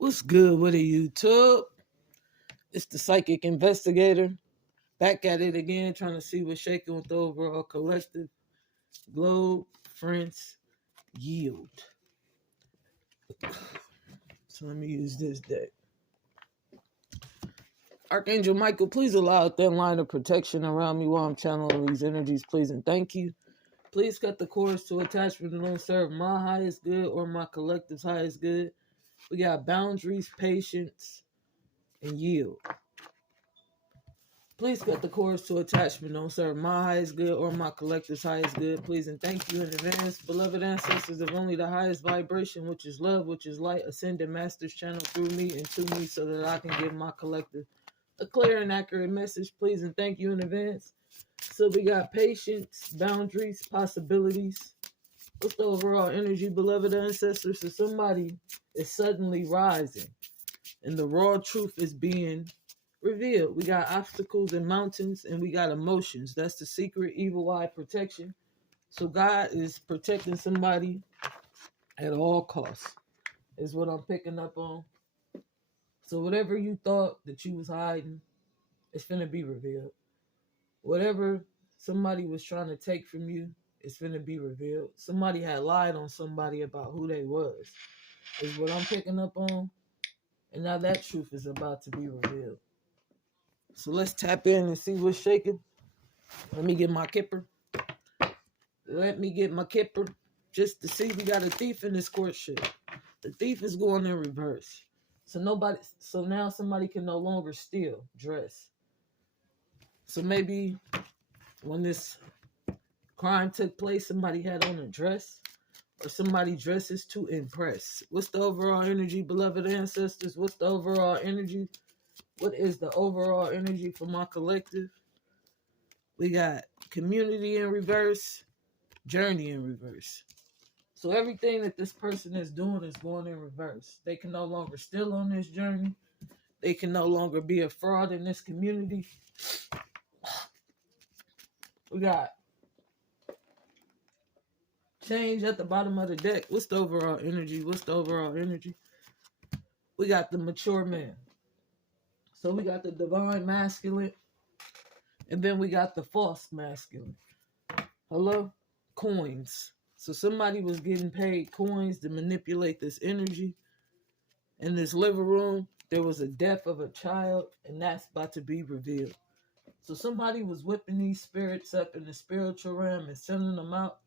What's good with it, YouTube? It's the psychic investigator. Back at it again, trying to see what's shaking with the overall collective globe, friends, yield. So let me use this deck. Archangel Michael, please allow a thin line of protection around me while I'm channeling these energies, please and thank you. Please cut the cords to attachment that don't serve my highest good or my collective's highest good. We got boundaries, patience, and yield. Please cut the cords to attachment don't serve my highest good or my collective's highest good. Please and thank you in advance. Beloved ancestors of only the highest vibration, which is love, which is light, ascended masters channel through me and to me so that I can give my collective a clear and accurate message. Please and thank you in advance. So we got patience, boundaries, possibilities. What's the overall energy, beloved ancestors? So somebody is suddenly rising and the raw truth is being revealed. We got obstacles and mountains, and we got emotions. That's the secret evil eye protection. So God is protecting somebody at all costs, is what I'm picking up on. So whatever you thought that you was hiding, it's finna be revealed. Whatever somebody was trying to take from you, it's finna be revealed. Somebody had lied on somebody about who they was, is what I'm picking up on. And now that truth is about to be revealed. So let's tap in and see what's shaking. Let me get my kipper. Just to see. We got a thief in this courtship. The thief is going in reverse. So now somebody can no longer steal dress. So maybe when this crime took place, somebody had on a dress or somebody dresses to impress. What's the overall energy, beloved ancestors? What's the overall energy? What is the overall energy for my collective? We got community in reverse, journey in reverse. So everything that this person is doing is going in reverse. They can no longer steal on this journey. They can no longer be a fraud in this community. We got change at the bottom of the deck. What's the overall energy? We got the mature man. So we got the divine masculine. And then we got the false masculine. Hello? Coins. So somebody was getting paid coins to manipulate this energy. In this living room, there was a death of a child, and that's about to be revealed. So somebody was whipping these spirits up in the spiritual realm and sending them out,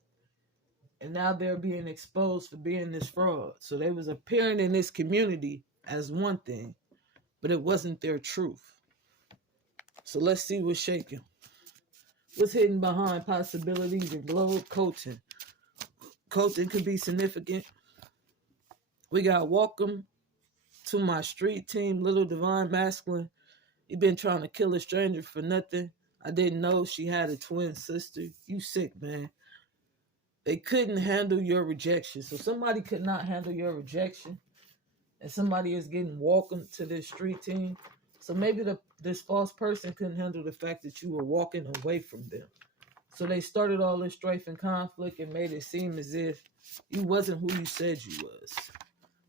and now they're being exposed for being this fraud. So they was appearing in this community as one thing, but it wasn't their truth. So let's see what's shaking. What's hidden behind possibilities and globe coaching? Coaching could be significant. We got welcome to my street team, little divine masculine. You been trying to kill a stranger for nothing. I didn't know she had a twin sister. You sick, man. They couldn't handle your rejection. So somebody could not handle your rejection. And somebody is getting welcomed to this street team. So maybe this false person couldn't handle the fact that you were walking away from them. So they started all this strife and conflict and made it seem as if you wasn't who you said you was.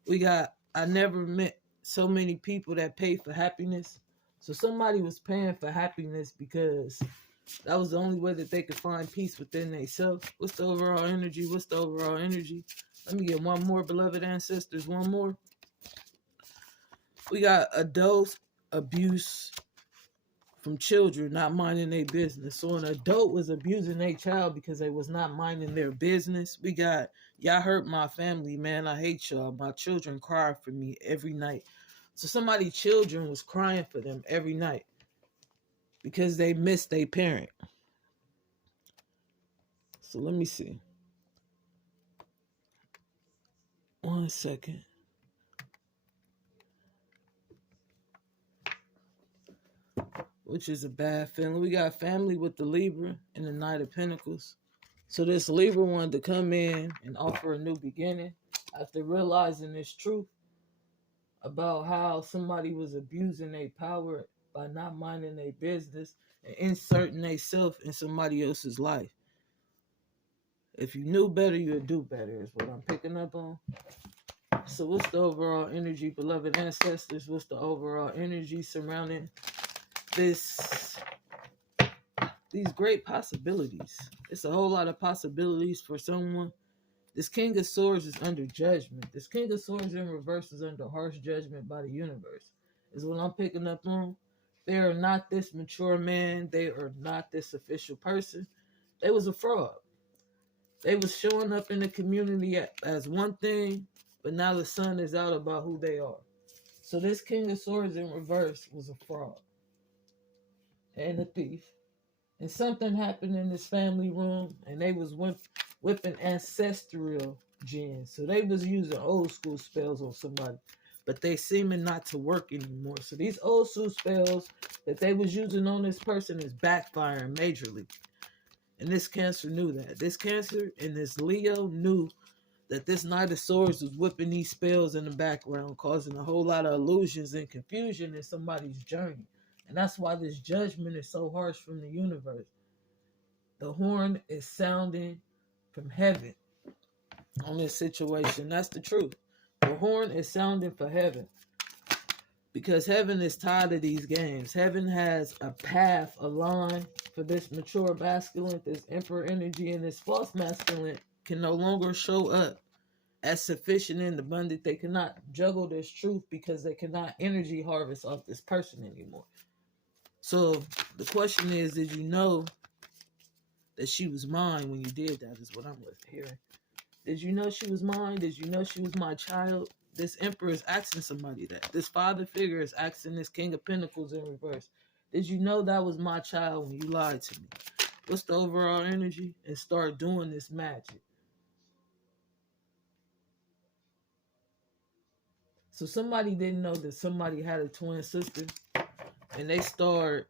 We got, I never met so many people that paid for happiness. So somebody was paying for happiness because that was the only way that they could find peace within themselves. What's the overall energy? Let me get one more, beloved ancestors. One more. We got adult abuse from children not minding their business. So an adult was abusing their child because they was not minding their business. We got, y'all hurt my family, man. I hate y'all. My children cry for me every night. So somebody's children was crying for them every night because they missed their parent. So let me see. 1 second. Which is a bad feeling. We got family with the Libra and the Knight of Pentacles. So this Libra wanted to come in and offer a new beginning after realizing this truth about how somebody was abusing their power by not minding their business and inserting themselves in somebody else's life. If you knew better, you would do better, is what I'm picking up on. So what's the overall energy, beloved ancestors? What's the overall energy surrounding this, these great possibilities? It's a whole lot of possibilities for someone. This King of Swords is under judgment. This King of Swords in reverse is under harsh judgment by the universe. Is what I'm picking up on. They are not this mature man. They are not this official person. They was a fraud. They was showing up in the community as one thing, but now the sun is out about who they are. So this King of Swords in reverse was a fraud and a thief. And something happened in this family room, and they was whipping ancestral genes. So they was using old school spells on somebody, but they seeming not to work anymore. So these old school spells that they was using on this person is backfiring majorly. And this Cancer knew that. This Cancer and this Leo knew that this Knight of Swords was whipping these spells in the background, causing a whole lot of illusions and confusion in somebody's journey. And that's why this judgment is so harsh from the universe. The horn is sounding from heaven on this situation. That's the truth. The horn is sounding for heaven. Because heaven is tired of these games. Heaven has a path, a line for this mature masculine, this emperor energy, and this false masculine can no longer show up as sufficient and abundant. They cannot juggle this truth because they cannot energy harvest off this person anymore. So the question is, did you know that she was mine when you did that, is what I'm hearing. Did you know she was mine? Did you know she was my child? This emperor is asking somebody that. This father figure is asking this King of Pentacles in reverse. Did you know that was my child when you lied to me? What's the overall energy? And start doing this magic. So somebody didn't know that somebody had a twin sister, and they start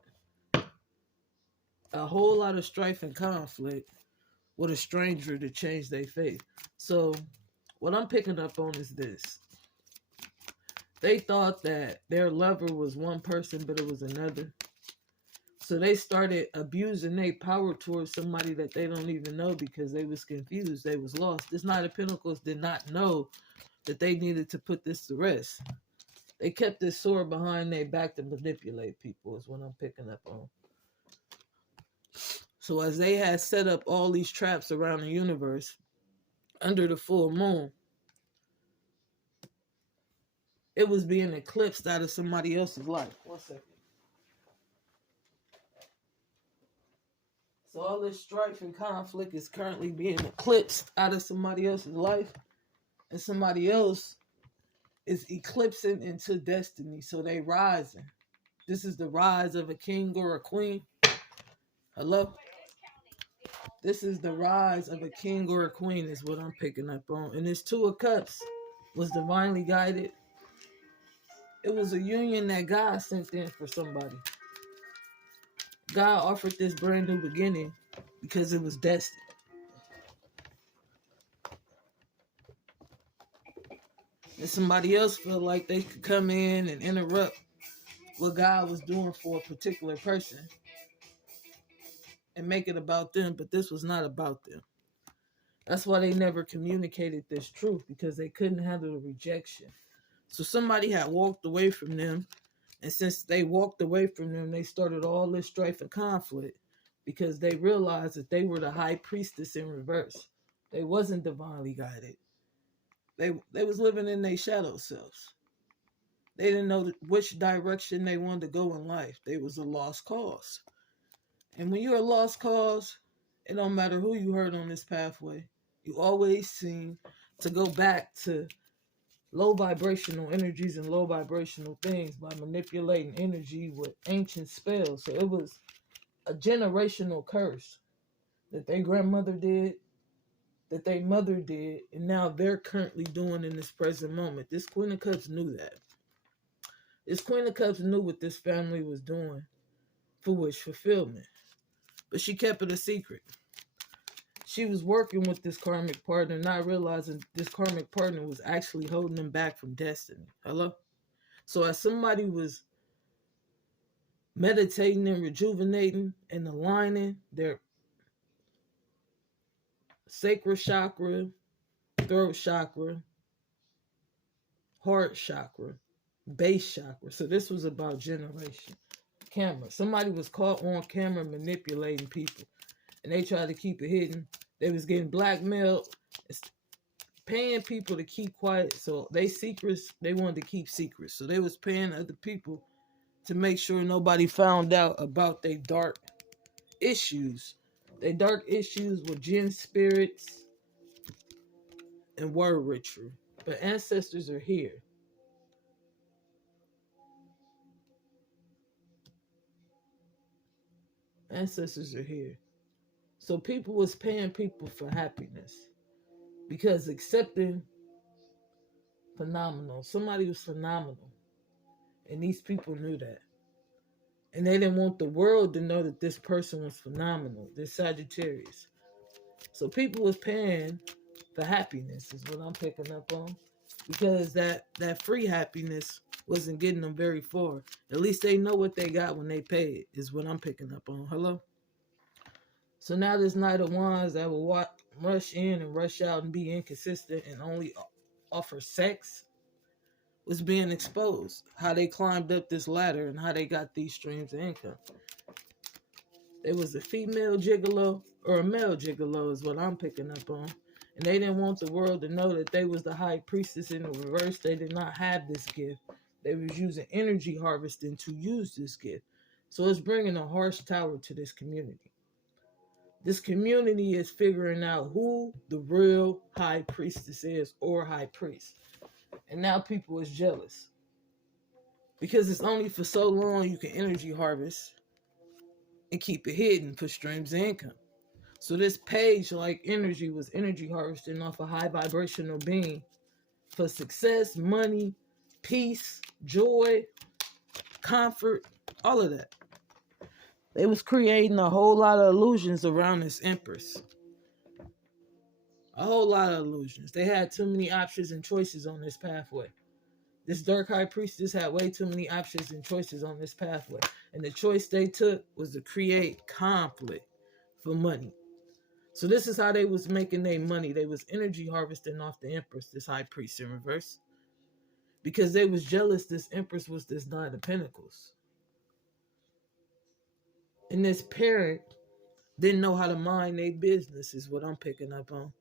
a whole lot of strife and conflict with a stranger to change their faith. So what I'm picking up on is this. They thought that their lover was one person, but it was another. So they started abusing their power towards somebody that they don't even know because they was confused. They was lost. This Knight of Pentacles did not know that they needed to put this to rest. They kept this sword behind their back to manipulate people, is what I'm picking up on. So as they had set up all these traps around the universe under the full moon, it was being eclipsed out of somebody else's life. 1 second. So all this strife and conflict is currently being eclipsed out of somebody else's life, and somebody else is eclipsing into destiny. So they rising. This is the rise of a king or a queen. Hello? This is the rise of a king or a queen, is what I'm picking up on. And this Two of Cups was divinely guided. It was a union that God sent in for somebody. God offered this brand new beginning because it was destined. And somebody else felt like they could come in and interrupt what God was doing for a particular person and make it about them, but this was not about them. That's why they never communicated this truth, because they couldn't handle the rejection. So somebody had walked away from them, and since they walked away from them, they started all this strife and conflict because they realized that they were the high priestess in reverse. They wasn't divinely guided. They was living in their shadow selves. They didn't know which direction they wanted to go in life. They was a lost cause. And when you're a lost cause, it don't matter who you hurt on this pathway. You always seem to go back to low vibrational energies and low vibrational things by manipulating energy with ancient spells. So it was a generational curse that their grandmother did, that their mother did, and now they're currently doing in this present moment. This Queen of Cups knew that. This Queen of Cups knew what this family was doing for wish fulfillment. But she kept it a secret. She was working with this karmic partner, not realizing this karmic partner was actually holding them back from destiny. Hello? So as somebody was meditating and rejuvenating and aligning their sacral chakra, throat chakra, heart chakra, base chakra. So this was about generation. Camera. Somebody was caught on camera manipulating people, and they tried to keep it hidden. They was getting blackmailed, paying people to keep quiet. So they secrets, they wanted to keep secrets. So they was paying other people to make sure nobody found out about their dark issues. Their dark issues with jinn spirits and word ritual. But ancestors are here. Ancestors are here. So people was paying people for happiness because accepting phenomenal. Somebody was phenomenal. And these people knew that. And they didn't want the world to know that this person was phenomenal. This Sagittarius. So people was paying for happiness is what I'm picking up on. Because that free happiness wasn't getting them very far. At least they know what they got when they pay it is what I'm picking up on. Hello? So now this Knight of Wands that will rush in and rush out and be inconsistent and only offer sex was being exposed. How they climbed up this ladder and how they got these streams of income. There was a female gigolo or a male gigolo is what I'm picking up on. And they didn't want the world to know that they was the high priestess in the reverse. They did not have this gift. They was using energy harvesting to use this gift. So it's bringing a harsh tower to this community. This community is figuring out who the real high priestess is or high priest. And now people is jealous. Because it's only for so long you can energy harvest and keep it hidden for streams of income. So this page, like energy, was energy harvesting off a high vibrational being for success, money, peace, joy, comfort, all of that. They was creating a whole lot of illusions around this empress. A whole lot of illusions. They had too many options and choices on this pathway. This dark high priestess had way too many options and choices on this pathway. And the choice they took was to create conflict for money. So this is how they was making their money. They was energy harvesting off the empress, this high priest in reverse. Because they was jealous this empress was this Nine of Pentacles. And this parent didn't know how to mind their business is what I'm picking up on.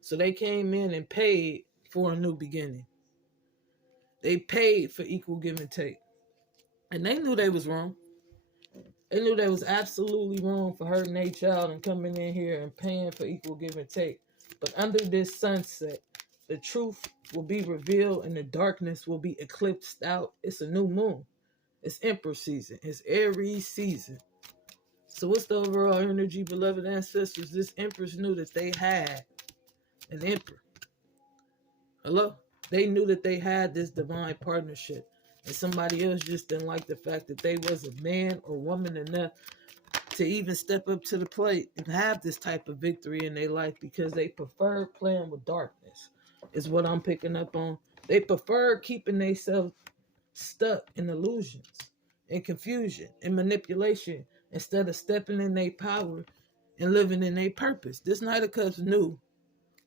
So they came in and paid for a new beginning. They paid for equal give and take. And they knew they was wrong. They knew they was absolutely wrong for hurting their child and coming in here and paying for equal give and take. But under this sunset, the truth will be revealed and the darkness will be eclipsed out. It's a new moon. It's Emperor season. It's Aries season. So what's the overall energy, beloved ancestors? This Empress knew that they had an Emperor. Hello? They knew that they had this divine partnership. And somebody else just didn't like the fact that they was a man or woman enough to even step up to the plate and have this type of victory in their life because they preferred playing with darkness, is what I'm picking up on. They preferred keeping themselves stuck in illusions and confusion and manipulation instead of stepping in their power and living in their purpose. This Knight of Cups knew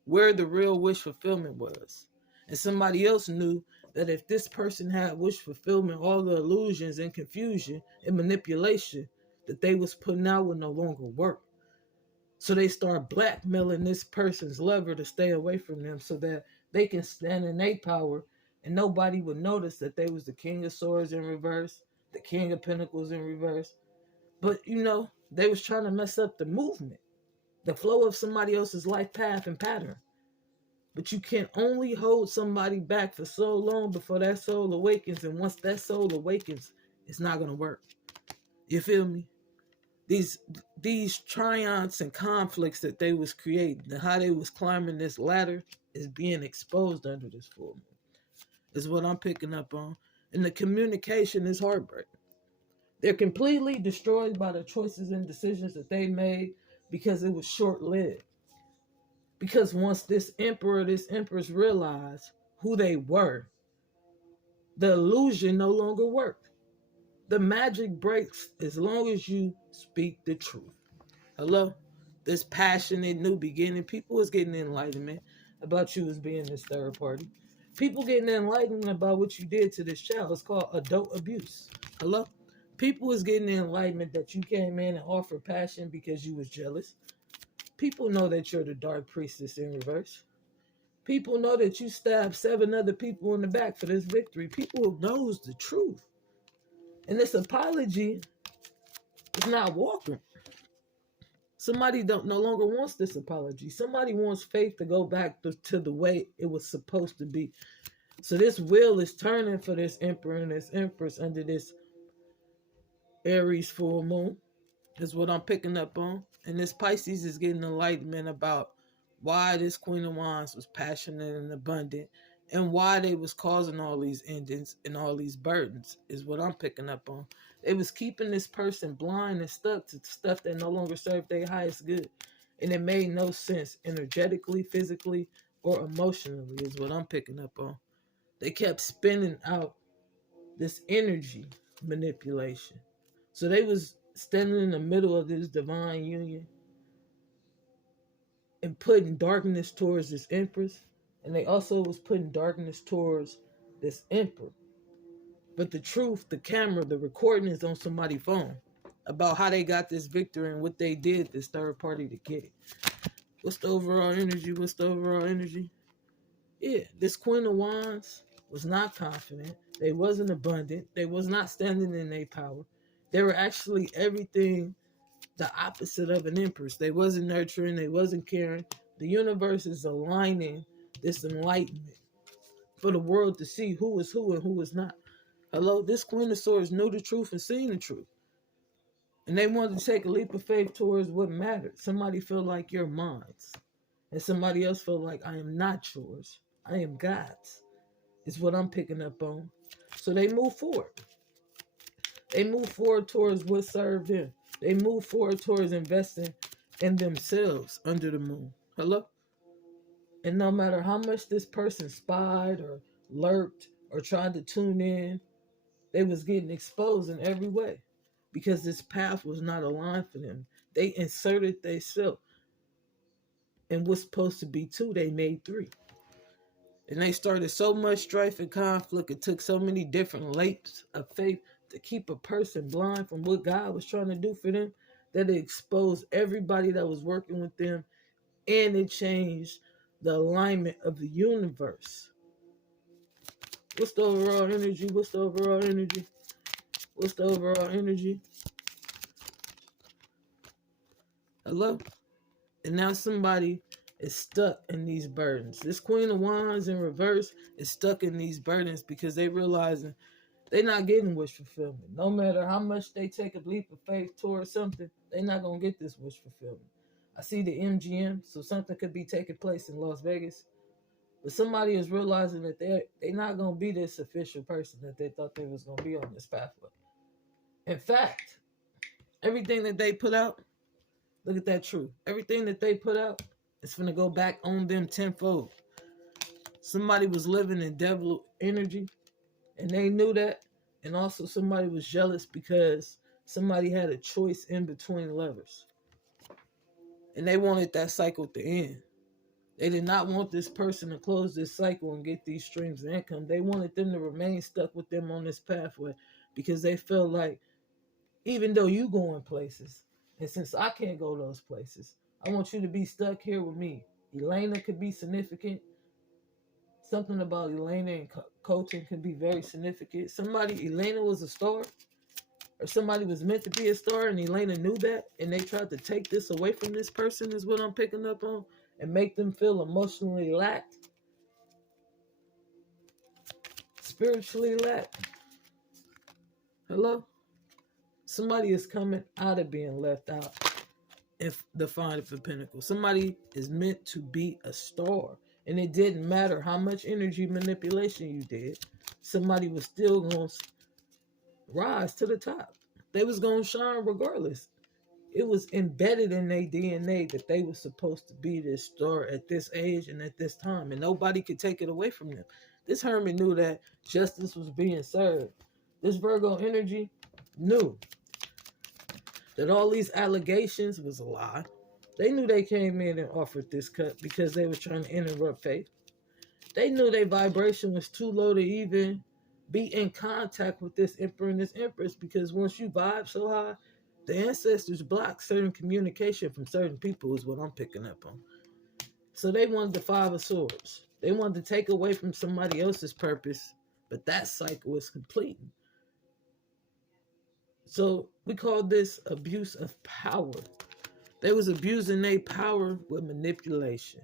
where the real wish fulfillment was. And somebody else knew that if this person had wish fulfillment, all the illusions and confusion and manipulation that they was putting out would no longer work. So they start blackmailing this person's lover to stay away from them so that they can stand in their power and nobody would notice that they was the King of Swords in reverse, the King of Pentacles in reverse. But, they was trying to mess up the movement, the flow of somebody else's life path and pattern. But you can only hold somebody back for so long before that soul awakens. And once that soul awakens, it's not going to work. You feel me? These triumphs and conflicts that they was creating and how they was climbing this ladder is being exposed under this full moon, is what I'm picking up on. And the communication is heartbreaking. They're completely destroyed by the choices and decisions that they made because it was short-lived. Because once this emperor, this empress realized who they were, the illusion no longer worked. The magic breaks as long as you speak the truth. Hello? This passionate new beginning. People was getting enlightenment about you as being this third party. People getting enlightened about what you did to this child. It's called adult abuse. Hello? People is getting the enlightenment that you came in and offered passion because you was jealous. People know that you're the dark priestess in reverse. People know that you stabbed 7 other people in the back for this victory. People knows the truth. And this apology is not walking. Somebody no longer wants this apology. Somebody wants faith to go back to the way it was supposed to be. So this wheel is turning for this emperor and this empress under this Aries full moon, is what I'm picking up on. And this Pisces is getting enlightenment about why this Queen of Wands was passionate and abundant and why they was causing all these endings and all these burdens, is what I'm picking up on. They was keeping this person blind and stuck to stuff that no longer served their highest good. And it made no sense energetically, physically, or emotionally, is what I'm picking up on. They kept spinning out this energy manipulation. So they was standing in the middle of this divine union and putting darkness towards this empress. And they also was putting darkness towards this emperor. But the truth, the camera, the recording is on somebody's phone about how they got this victory and what they did, this third party, to get it. What's the overall energy? What's the overall energy? Yeah, this Queen of Wands was not confident. They wasn't abundant. They was not standing in their power. They were actually everything the opposite of an empress. They wasn't nurturing. They wasn't caring. The universe is aligning this enlightenment for the world to see who is who and who is not. Hello, this Queen of Swords knew the truth and seen the truth. And they wanted to take a leap of faith towards what mattered. Somebody feel like you're mine. And somebody else feel like I am not yours. I am God's. Is what I'm picking up on. So they move forward. They move forward towards what served them. They move forward towards investing in themselves under the moon. Hello? And no matter how much this person spied or lurked or tried to tune in, they was getting exposed in every way because this path was not aligned for them. They inserted themselves in what's supposed to be 2, they made 3. And they started so much strife and conflict. It took so many different leaps of faith to keep a person blind from what God was trying to do for them, that it exposed everybody that was working with them, and it changed the alignment of the universe. What's the overall energy? What's the overall energy? What's the overall energy? Hello? And now somebody is stuck in these burdens. This Queen of Wands in reverse is stuck in these burdens because they realizing they're not getting wish fulfillment. No matter how much they take a leap of faith towards something, they're not going to get this wish fulfillment. I see the MGM, so something could be taking place in Las Vegas. But somebody is realizing that they're not going to be this official person that they thought they was going to be on this pathway. In fact, everything that they put out, look at that truth. Everything that they put out is going to go back on them tenfold. Somebody was living in devil energy, and they knew that. And also somebody was jealous because somebody had a choice in between lovers. And they wanted that cycle to end. They did not want this person to close this cycle and get these streams of income. They wanted them to remain stuck with them on this pathway because they felt like, even though you going places, and since I can't go those places, I want you to be stuck here with me. Elena could be significant. Something about Elena and coaching can be very significant. Elena was a star, or somebody was meant to be a star, and Elena knew that, and they tried to take this away from this person, is what I'm picking up on, and make them feel emotionally lacked, spiritually lacked. Hello? Somebody is coming out of being left out. If the Five of Pentacles, somebody is meant to be a star, and it didn't matter how much energy manipulation you did, somebody was still going to rise to the top. They was going to shine regardless. It was embedded in their DNA that they were supposed to be this star at this age and at this time, and nobody could take it away from them. This hermit knew that justice was being served. This Virgo energy knew that all these allegations was a lie. They knew they came in and offered this cut because they were trying to interrupt faith. They knew their vibration was too low to even be in contact with this emperor and this empress, because once you vibe so high, the ancestors block certain communication from certain people, is what I'm picking up on. So they wanted the Five of Swords. They wanted to take away from somebody else's purpose, but that cycle is complete. So we call this abuse of power. They was abusing their power with manipulation,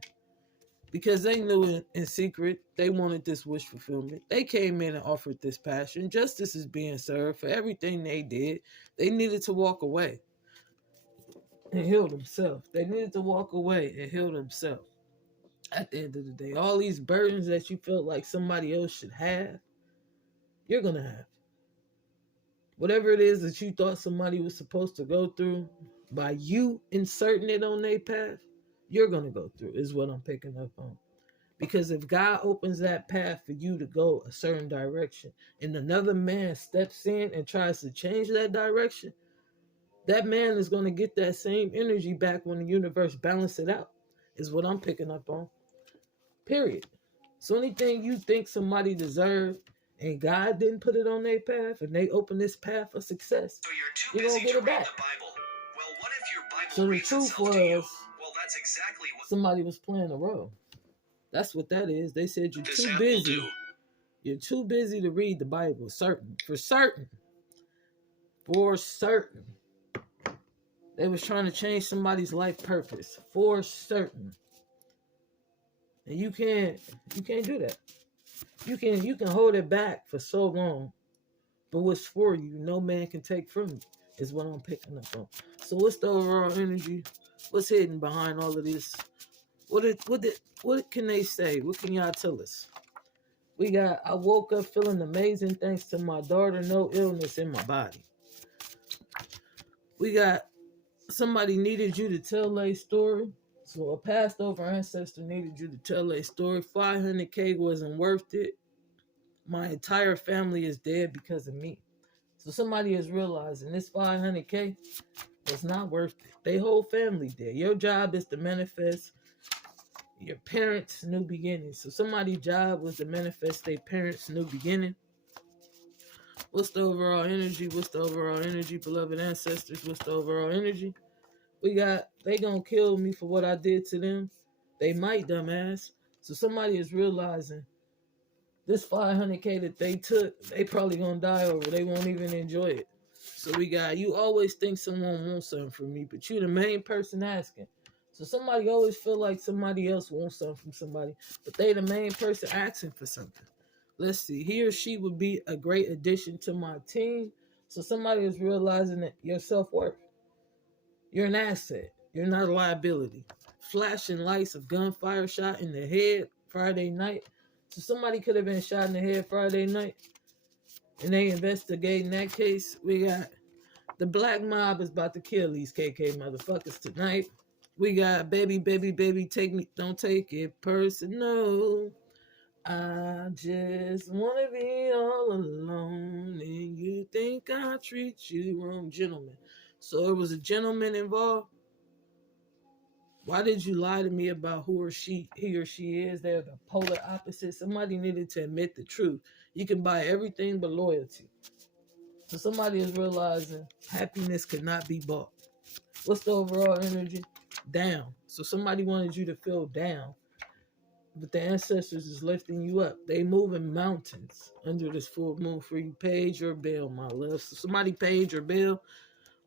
because they knew in secret they wanted this wish fulfillment. They came in and offered this passion. Justice is being served for everything they did. They needed to walk away and heal themselves. They needed to walk away and heal themselves. At the end of the day, all these burdens that you felt like somebody else should have, you're going to have. Whatever it is that you thought somebody was supposed to go through, by you inserting it on their path, you're going to go through, is what I'm picking up on. Because if God opens that path for you to go a certain direction, and another man steps in and tries to change that direction, that man is going to get that same energy back when the universe balances it out, is what I'm picking up on. Period. So anything you think somebody deserved and God didn't put it on their path, and they open this path for success, so you're going to get it back. Well, what if your Bible So the truth was, well, that's exactly what somebody was playing a role. That's what that is. They said you're too busy. You're too busy to read the Bible. For certain. They was trying to change somebody's life purpose. For certain. And you can't do that. You can hold it back for so long, but what's for you, no man can take from you, is what I'm picking up on. So what's the overall energy? What's hidden behind all of this? What can they say? What can y'all tell us? We got, I woke up feeling amazing thanks to my daughter, no illness in my body. We got, somebody needed you to tell a story. So a passed over ancestor needed you to tell a story. 500K wasn't worth it. My entire family is dead because of me. So somebody is realizing this 500K is not worth it. They whole family dead. Your job is to manifest your parents' new beginning. So somebody's job was to manifest their parents' new beginning. What's the overall energy? What's the overall energy, beloved ancestors? What's the overall energy? We got, they gonna kill me for what I did to them. They might, dumbass. So somebody is realizing this 500K that they took, they probably gonna die over. They won't even enjoy it. So we got, you always think someone wants something from me, but you the main person asking. So somebody always feel like somebody else wants something from somebody, but they the main person asking for something. Let's see, he or she would be a great addition to my team. So somebody is realizing that your self-worth. You're an asset. You're not a liability. Flashing lights of gunfire shot in the head Friday night. So somebody could have been shot in the head Friday night, and they investigating that case. We got, the black mob is about to kill these KK motherfuckers tonight. We got, baby, baby, baby, take me, don't take it personal. I just want to be all alone, and you think I treat you wrong, gentlemen. So it was a gentleman involved. Why did you lie to me about he or she is? They're the polar opposite. Somebody needed to admit the truth. You can buy everything but loyalty. So somebody is realizing happiness could not be bought. What's the overall energy? Down. So somebody wanted you to feel down, but the ancestors is lifting you up. They moving mountains under this full moon for you. Paid your bill, my love. So somebody paid your bill.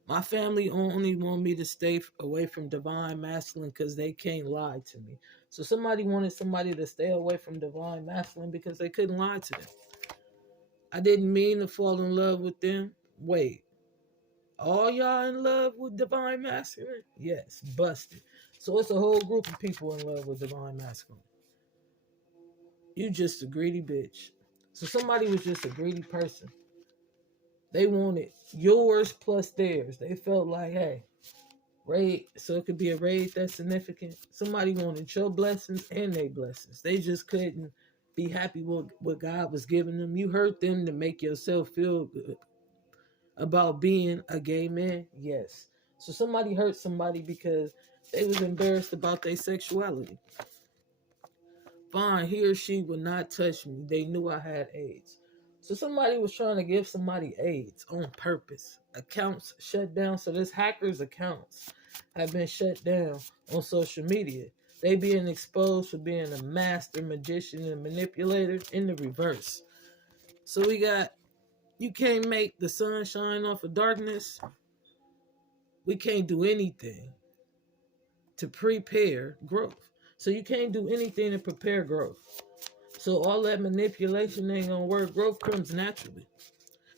My family only want me to stay away from divine masculine because they can't lie to me. So somebody wanted somebody to stay away from divine masculine because they couldn't lie to them. I didn't mean to fall in love with them. Wait, all y'all in love with divine masculine? Yes, busted. So it's a whole group of people in love with divine masculine. You just a greedy bitch. So somebody was just a greedy person. They wanted yours plus theirs. They felt like, hey, raid, so it could be a raid that's significant. Somebody wanted your blessings and their blessings. They just couldn't be happy with what God was giving them. You hurt them to make yourself feel good about being a gay man. Yes. So somebody hurt somebody because they was embarrassed about their sexuality. fine, he or she would not touch me. They knew I had AIDS. So somebody was trying to give somebody AIDS on purpose. Accounts shut down. So this hacker's accounts have been shut down on social media. They being exposed for being a master magician and manipulator in the reverse. So we got, you can't make the sun shine off of darkness. We can't do anything to prepare growth. So you can't do anything to prepare growth. So all that manipulation ain't gonna work. Growth comes naturally.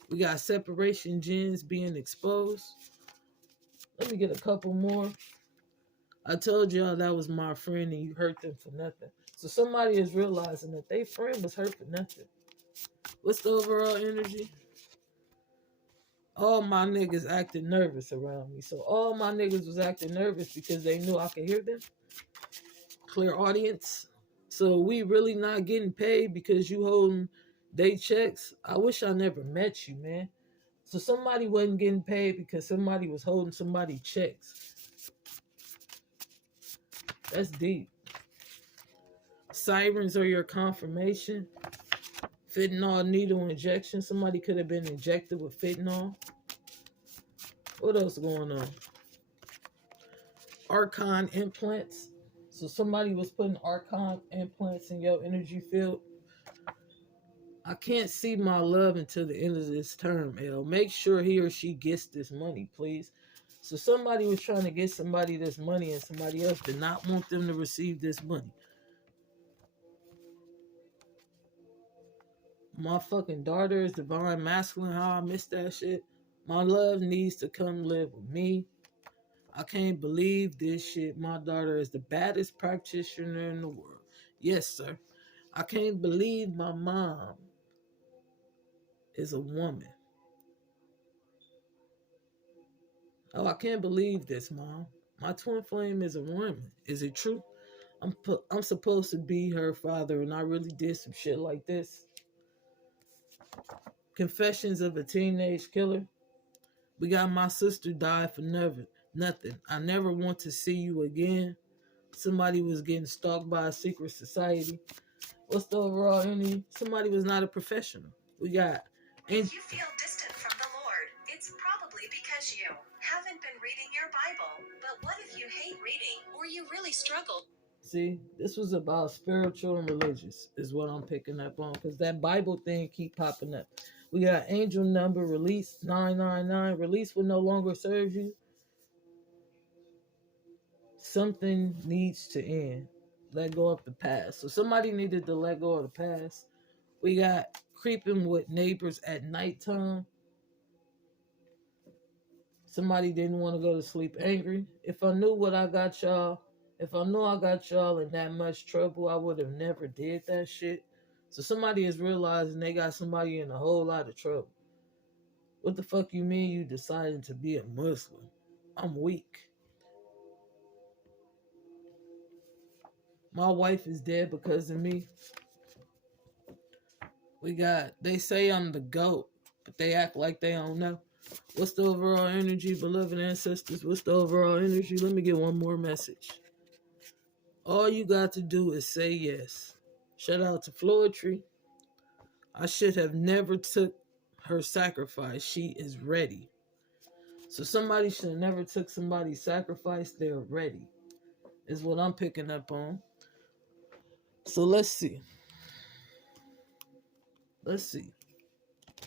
We got separation genes being exposed. Let me get a couple more. I told y'all that was my friend and you hurt them for nothing. So somebody is realizing that their friend was hurt for nothing. What's the overall energy? All my niggas acted nervous around me. So all my niggas was acting nervous because they knew I could hear them. Clear audience. So we really not getting paid because you holding they checks. I wish I never met you, man. So somebody wasn't getting paid because somebody was holding somebody checks. That's deep. Sirens are your confirmation. Fentanyl needle injection. Somebody could have been injected with fentanyl. What else going on? Archon implants. So somebody was putting Archon implants in your energy field. I can't see my love until the end of this term, L. Make sure he or she gets this money, please. So somebody was trying to get somebody this money and somebody else did not want them to receive this money. My fucking daughter is divine masculine. How I missed that shit. My love needs to come live with me. I can't believe this shit. My daughter is the baddest practitioner in the world. Yes, sir. I can't believe my mom is a woman. Oh, I can't believe this, Mom. My twin flame is a woman. Is it true? I'm supposed to be her father, and I really did some shit like this. Confessions of a teenage killer. We got my sister died for nothing. I never want to see you again. Somebody was getting stalked by a secret society. What's the overall energy? Somebody was not a professional. We got. If you feel distant from the Lord, it's probably because you haven't been reading your Bible. But what if you hate reading or you really struggle? See, this was about spiritual and religious is what I'm picking up on because that Bible thing keep popping up. We got angel number release 999. Release will no longer serve you. Something needs to end. Let go of the past. So somebody needed to let go of the past. We got creeping with neighbors at nighttime. Somebody didn't want to go to sleep angry. If I knew what I got y'all, if I knew I got y'all in that much trouble, I would have never did that shit. So somebody is realizing they got somebody in a whole lot of trouble. What the fuck you mean you decided to be a Muslim? I'm weak. My wife is dead because of me. We got, they say I'm the GOAT, but they act like they don't know. What's the overall energy, beloved ancestors? What's the overall energy? Let me get one more message. All you got to do is say yes. Shout out to Floetry. I should have never took her sacrifice. She is ready. So somebody should have never took somebody's sacrifice. They're ready. Is what I'm picking up on. So let's see. Let's see.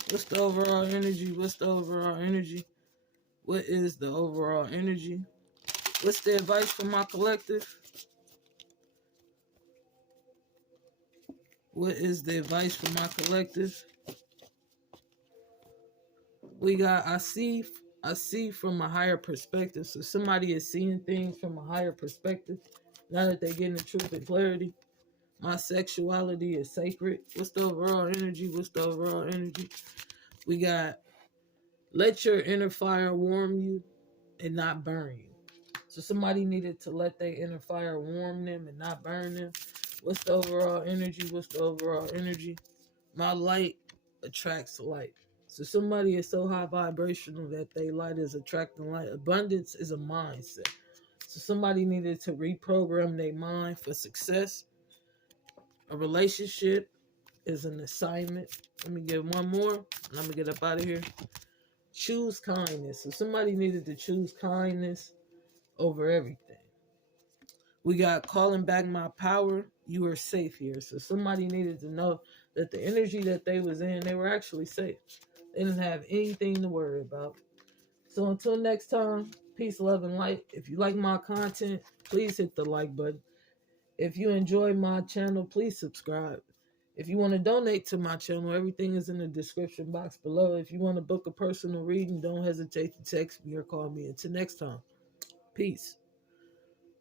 What's the overall energy? What's the overall energy? What is the overall energy? What's the advice for my collective? What is the advice for my collective? We got, I see from a higher perspective. So somebody is seeing things from a higher perspective. Now that they're getting the truth and clarity. My sexuality is sacred. What's the overall energy? What's the overall energy? We got, let your inner fire warm you and not burn you. So somebody needed to let their inner fire warm them and not burn them. What's the overall energy? What's the overall energy? My light attracts light. So somebody is so high vibrational that they light is attracting light. Abundance is a mindset. So somebody needed to reprogram their mind for success. A relationship is an assignment. Let me get one more, and I'm gonna get up out of here. Choose kindness. So somebody needed to choose kindness over everything. We got calling back my power. You are safe here. So somebody needed to know that the energy that they was in, they were actually safe. They didn't have anything to worry about. So until next time, peace, love, and light. If you like my content, please hit the like button. If you enjoy my channel, please subscribe. If you want to donate to my channel, everything is in the description box below. If you want to book a personal reading, don't hesitate to text me or call me. Until next time, peace.